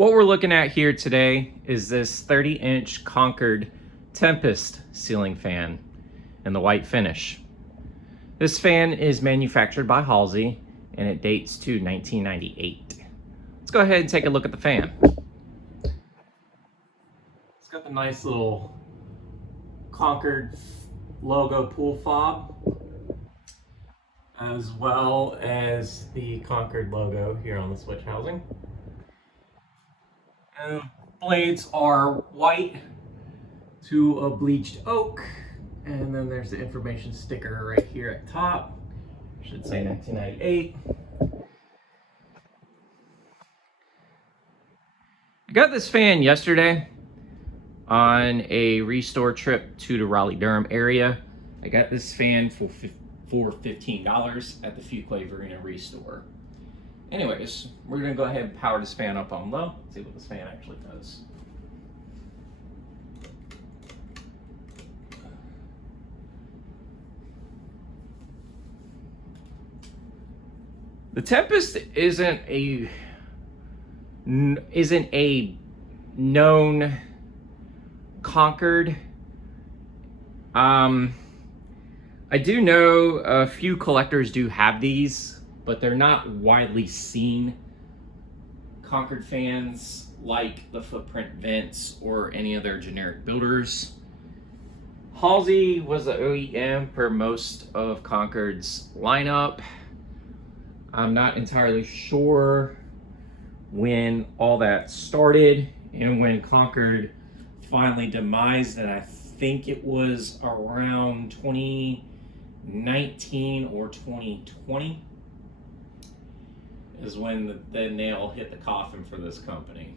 What we're looking at here today is this 30-inch Concord Tempest ceiling fan in the white finish. This fan is manufactured by Halsey and it dates to 1998. Let's go ahead and take a look at the fan. It's got the nice little Concord logo pool fob, as well as the Concord logo here on the switch housing. And the blades are white to a bleached oak, and then there's the information sticker right here at top. Should say 1998. I got this fan yesterday on a restore trip to the Raleigh-Durham area. I got this fan for $15 at the Fuquay Arena Restore. Anyways, we're gonna go ahead and power this fan up on low, see what this fan actually does. The Tempest isn't a known Concord. I do know a few collectors do have these, but they're not widely seen Concord fans like the footprint vents or any of their generic builders. Halsey was the OEM for most of Concord's lineup. I'm not entirely sure when all that started and when Concord finally demised, and I think it was around 2019 or 2020 is when the nail hit the coffin for this company.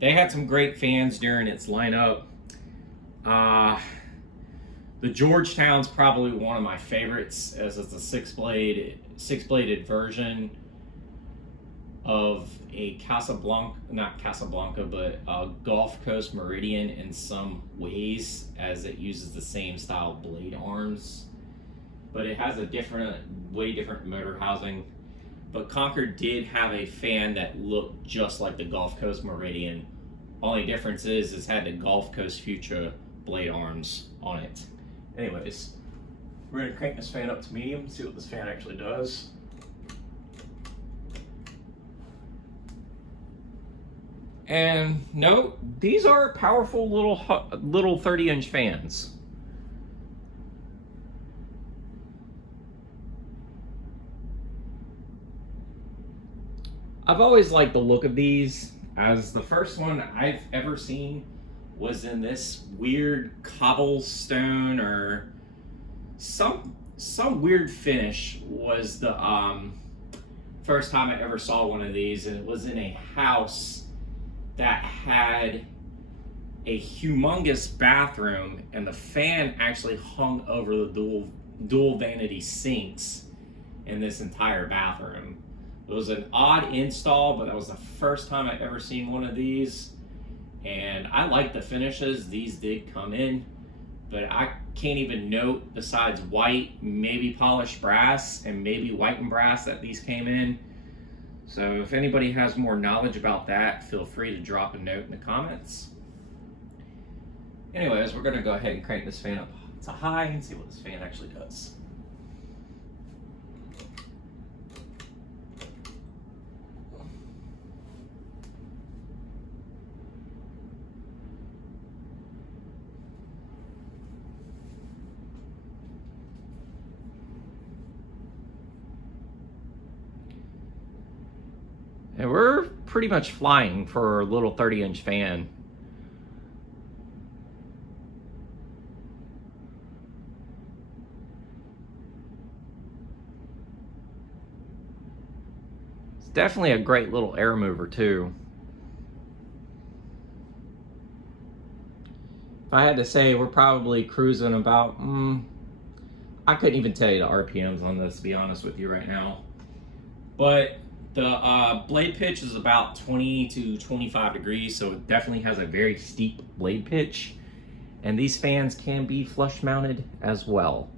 They had some great fans during its lineup. The Georgetown's probably one of my favorites, as it's a six-bladed version of a not Casablanca, but a Gulf Coast Meridian in some ways, as it uses the same style blade arms, but it has a way different motor housing. But Concord did have a fan that looked just like the Gulf Coast Meridian. Only difference is it's had the Gulf Coast Future blade arms on it. Anyways, we're gonna crank this fan up to medium, see what this fan actually does. And no, these are powerful little 30-inch fans. I've always liked the look of these, as the first one I've ever seen was in this weird cobblestone or some weird finish was the first time I ever saw one of these, and it was in a house that had a humongous bathroom, and the fan actually hung over the dual vanity sinks in this entire bathroom. It was an odd install, but that was the first time I ever seen one of these. And I like the finishes these did come in, but I can't even note, besides white, maybe polished brass, and maybe white and brass, that these came in. So if anybody has more knowledge about that, feel free to drop a note in the comments. Anyways, we're gonna go ahead and crank this fan up to high and see what this fan actually does. And we're pretty much flying for a little 30-inch fan. It's definitely a great little air mover too. If I had to say, we're probably cruising about, I couldn't even tell you the RPMs on this, to be honest with you right now. But the blade pitch is about 20 to 25 degrees, so it definitely has a very steep blade pitch. And these fans can be flush mounted as well.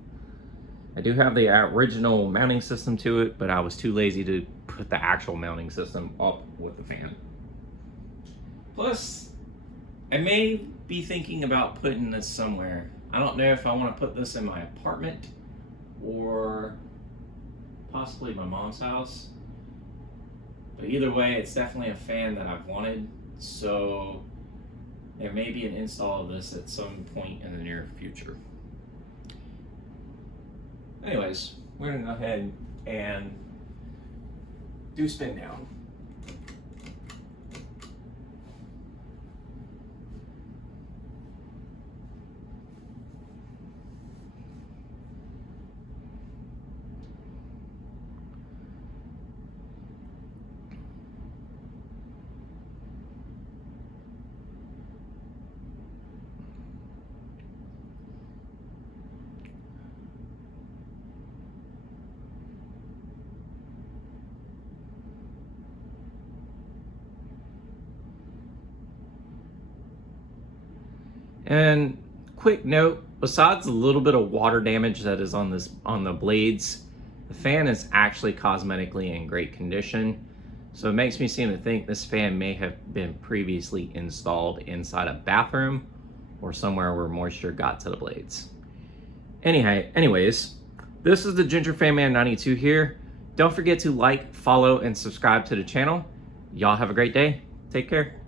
I do have the original mounting system to it, but I was too lazy to put the actual mounting system up with the fan. Plus, I may be thinking about putting this somewhere. I don't know if I want to put this in my apartment or possibly my mom's house. But either way, it's definitely a fan that I've wanted. So there may be an install of this at some point in the near future. Anyways, we're gonna go ahead and do spin down. And quick note, besides a little bit of water damage that is on the blades, the fan is actually cosmetically in great condition. So it makes me seem to think this fan may have been previously installed inside a bathroom or somewhere where moisture got to the blades. Anyways, this is the Ginger Fan Man 92 here. Don't forget to like, follow, and subscribe to the channel. Y'all have a great day. Take care.